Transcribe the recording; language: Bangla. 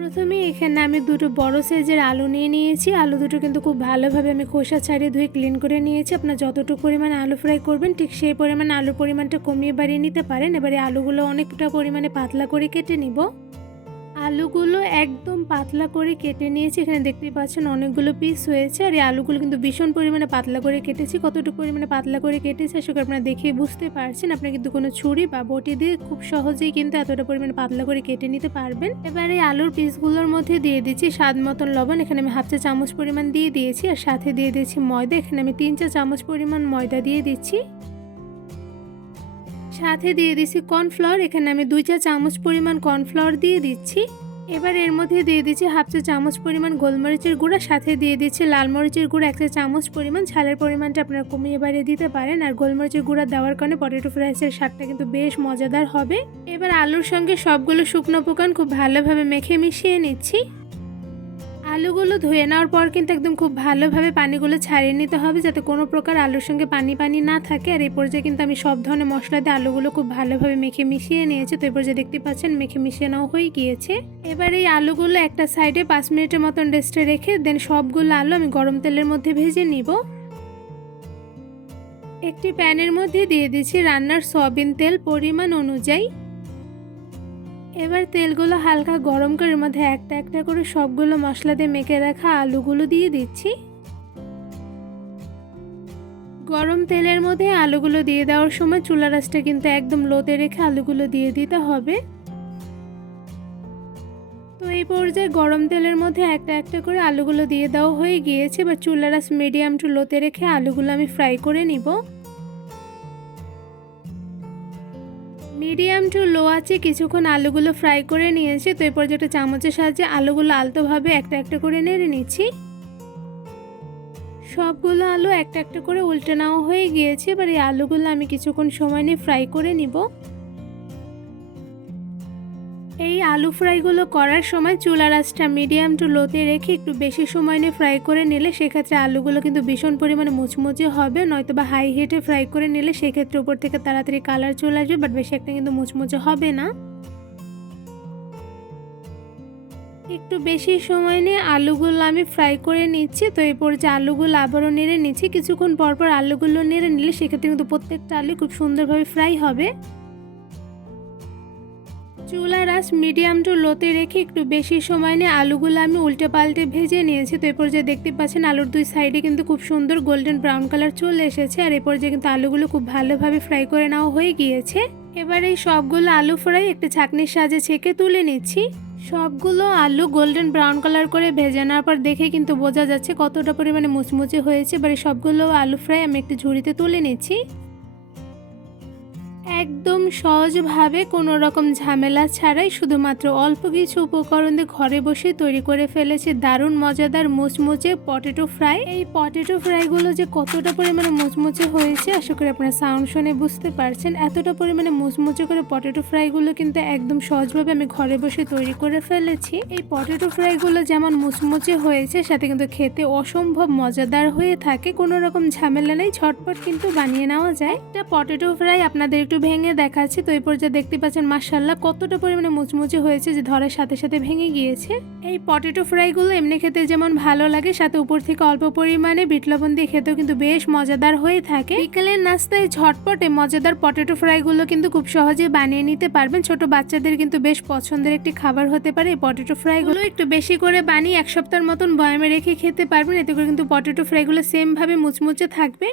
প্রথমে এখানে আমি দুটো বড় সাইজের আলু নিয়ে নিয়েছি। আলু দুটো কিন্তু খুব ভালোভাবে আমি খোসা ছাড়িয়ে ধুয়ে ক্লিন করে নিয়েছি। আপনার যতটুকু পরিমাণে আলু ফ্রাই করবেন ঠিক সেই পরিমাণে আলুর পরিমাণটা কমিয়ে বাড়িয়ে নিতে পারেন। এবারে আলুগুলো অনেকটা পরিমাণে পাতলা করে কেটে নিব। আলুগুলো একদম পাতলা করে কেটে নিয়েছি। এখানে দেখতেই পাচ্ছেন অনেকগুলো পিস হয়েছে। আর এই আলুগুলো কিন্তু ভীষণ পরিমাণে পাতলা করে কেটেছি। কতটুকু পরিমাণে পাতলা করে কেটেছি আশা করি আপনারা দেখেই বুঝতে পারছেন। আপনারা কিন্তু কোনো ছুরি বা বটি দিয়ে খুব সহজেই কিন্তু এতটা পরিমাণে পাতলা করে কেটে নিতে পারবেন। এবারে আলুর পিসগুলোর মধ্যে দিয়ে দিচ্ছি স্বাদ মতন লবণ। এখানে আমি হাফ চা চামচ পরিমাণ দিয়ে দিয়েছি। আর সাথে দিয়ে দিয়েছি ময়দা। এখানে আমি 3 চা চামচ পরিমাণ ময়দা দিয়ে দিচ্ছি। সাথে দিয়ে দিচ্ছি কর্নফ্লাওয়ার। এখানে আমি 2 চা চামচ পরিমাণ কর্নফ্লাওয়ার দিয়ে দিচ্ছি। এবার এর মধ্যে দিয়ে দিচ্ছি হাফ চা চামচ পরিমাণ গোলমরিচের গুঁড়া। সাথে দিয়ে দিচ্ছি লাল মরিচের গুঁড়া 1 চা চামচ পরিমাণ। ঝালের পরিমাণটা আপনারা কমিয়ে বাড়িয়ে দিতে পারেন। আর গোলমরিচের গুঁড়া দেওয়ার কারণে পটেটো ফ্রাইসের স্বাদটা কিন্তু বেশ মজাদার হবে। এবার আলুর সঙ্গে সবগুলো শুকনো উপকরণ খুব ভালোভাবে মেখে মিশিয়ে নিচ্ছি। আলুগুলো ধুয়ে নেওয়ার পর কিন্তু একদম খুব ভালোভাবে পানিগুলো ছাড়িয়ে নিতে হবে, যাতে কোনো প্রকার আলুর সঙ্গে পানি পানি না থাকে। আর এই পর্যায়ে কিন্তু আমি সব ধরনের মশলা দিয়ে আলুগুলো খুব ভালোভাবে মেখে মিশিয়ে নিয়েছি। তো এই পর্যায়ে দেখতে পাচ্ছেন মেখে মিশিয়ে নেওয়া হয়ে গিয়েছে। এবার এই আলুগুলো একটা সাইডে 5 মিনিটের মতন রেস্টে রেখে দেন সবগুলো আলু আমি গরম তেলের মধ্যে ভেজে নিব। একটি প্যানের মধ্যে দিয়ে দিচ্ছি রান্নার সয়াবিন তেল পরিমাণ অনুযায়ী। এবার তেলগুলো হালকা গরম করে এর মধ্যে একটা একটা করে সবগুলো মশলা দিয়ে মেখে রাখা আলুগুলো দিয়ে দিচ্ছি। গরম তেলের মধ্যে আলুগুলো দিয়ে দেওয়ার সময় চুলার আঁচটা কিন্তু একদম লোতে রেখে আলুগুলো দিয়ে দিতে হবে। তো এই পর্যায়ে গরম তেলের মধ্যে একটা একটা করে আলুগুলো দিয়ে দেওয়া হয়ে গিয়েছে। এবার চুলার আঁচ মিডিয়াম টু লোতে রেখে আলুগুলো আমি ফ্রাই করে নিব। মিডিয়াম টু লো আছে কিছুক্ষণ আলুগুলো ফ্রাই করে নিয়েছি। তো এই পর্যায়ে একটা চামচের সাহায্যে আলুগুলো আলতোভাবে একটা একটা করে নেড়ে নিচ্ছি। সবগুলো আলু একটা একটা করে উল্টে নেওয়া হয়ে গিয়েছে। এবার এই আলুগুলো আমি কিছুক্ষণ সময় নিয়ে ফ্রাই করে নিব। এই আলু ফ্রাইগুলো করার সময় চুলার আঁচটা মিডিয়াম টু লোতে রেখে একটু বেশি সময় নিয়ে ফ্রাই করে নিলে সেক্ষেত্রে আলুগুলো কিন্তু ভীষণ পরিমাণে মুচমুচে হবে। নয়তো বা হাই হিটে ফ্রাই করে নিলে সেক্ষেত্রে উপর থেকে তাড়াতাড়ি কালার চলে আসবে, বাট বেশি একটা কিন্তু মুচমুচে হবে না। একটু বেশি সময় নিয়ে আলুগুলো আমি ফ্রাই করে নিচ্ছি। তো এই পর্যায়ে আলুগুলো আবারও নেড়ে নিচ্ছি। কিছুক্ষণ পর পর আলুগুলো নেড়ে নিলে সেক্ষেত্রে কিন্তু প্রত্যেকটা আলু খুব সুন্দরভাবে ফ্রাই হবে। চুলার আঁচ মিডিয়াম টু লোতে রেখে একটু বেশি সময় নিয়ে আলুগুলো আমি উল্টে পাল্টে ভেজে নিয়েছি। তো এই পর্যায়ে দেখতে পাচ্ছেন আলুর দুই সাইডে কিন্তু খুব সুন্দর গোল্ডেন ব্রাউন কালার চলে এসেছে। আর এই পর্যায়ে কিন্তু আলুগুলো খুব ভালোভাবে ফ্রাই করে নেওয়া হয়ে গিয়েছে। এবার এই সবগুলো আলু ফ্রাই একটা ছাঁকনির সাহায্যে ছেঁকে তুলে নিচ্ছি। সবগুলো আলু গোল্ডেন ব্রাউন কালার করে ভেজে নেওয়ার পর দেখে কিন্তু বোঝা যাচ্ছে কতটা পরিমাণে মুচমুচে হয়েছে। এবার এই সবগুলো আলু ফ্রাই আমি একটি ঝুড়িতে তুলে নিচ্ছি। একদম সহজভাবে কোনো রকম ঝামেলা ছাড়াই শুধুমাত্র অল্প কিছু উপকরণ দিয়ে ঘরে বসে তৈরি করে ফেলেছে দারুণ মজাদার মুচমুচে পটেটো ফ্রাই। এই পটেটো ফ্রাইগুলো যে কতটা পরিমাণে মুচমুচে হয়েছে আশা করি আপনারা সাউন্ড শুনে বুঝতে পারছেন। এতটা পরিমাণে মুচমুচে করে পটেটো ফ্রাইগুলো কিন্তু একদম সহজভাবে আমি ঘরে বসে তৈরি করে ফেলেছি। এই পটেটো ফ্রাইগুলো যেমন মুচমুচে হয়েছে সাথে কিন্তু খেতে অসম্ভব মজাদার হয়ে থাকে। কোনো রকম ঝামেলা নেই, ঝটপট কিন্তু বানিয়ে নেওয়া যায়। একটা পটেটো ফ্রাই আপনাদের একটু ভেঙে দেখাচ্ছি। তো এই পর্যায়ে দেখতে পাচ্ছেন মাশাআল্লাহ কতটা পরিমাণে মুচমুচে হয়েছে যে ধরার সাথে সাথে ভেঙে গিয়েছে। এই পটেটো ফ্রাইগুলো এমনি খেতে যেমন ভালো লাগে সাথে উপর থেকে অল্প পরিমাণে বিট লবণ দিয়ে খেতেও কিন্তু বেশ মজাদার হয়ে থাকে। বিকেলের নাস্তায় ঝটপট এই মজাদার পটেটো ফ্রাইগুলো কিন্তু খুব সহজে বানিয়ে নিতে পারবেন। ছোট বাচ্চাদের কিন্তু বেশ পছন্দের একটি খাবার হতে পারে এই পটেটো ফ্রাইগুলো। একটু বেশি করে বানিয়ে 1 সপ্তাহের মতন বয়ামে রেখে খেতে পারবেন। এতে করে কিন্তু পটেটো ফ্রাইগুলো সেম ভাবে মুচমুচে থাকবে।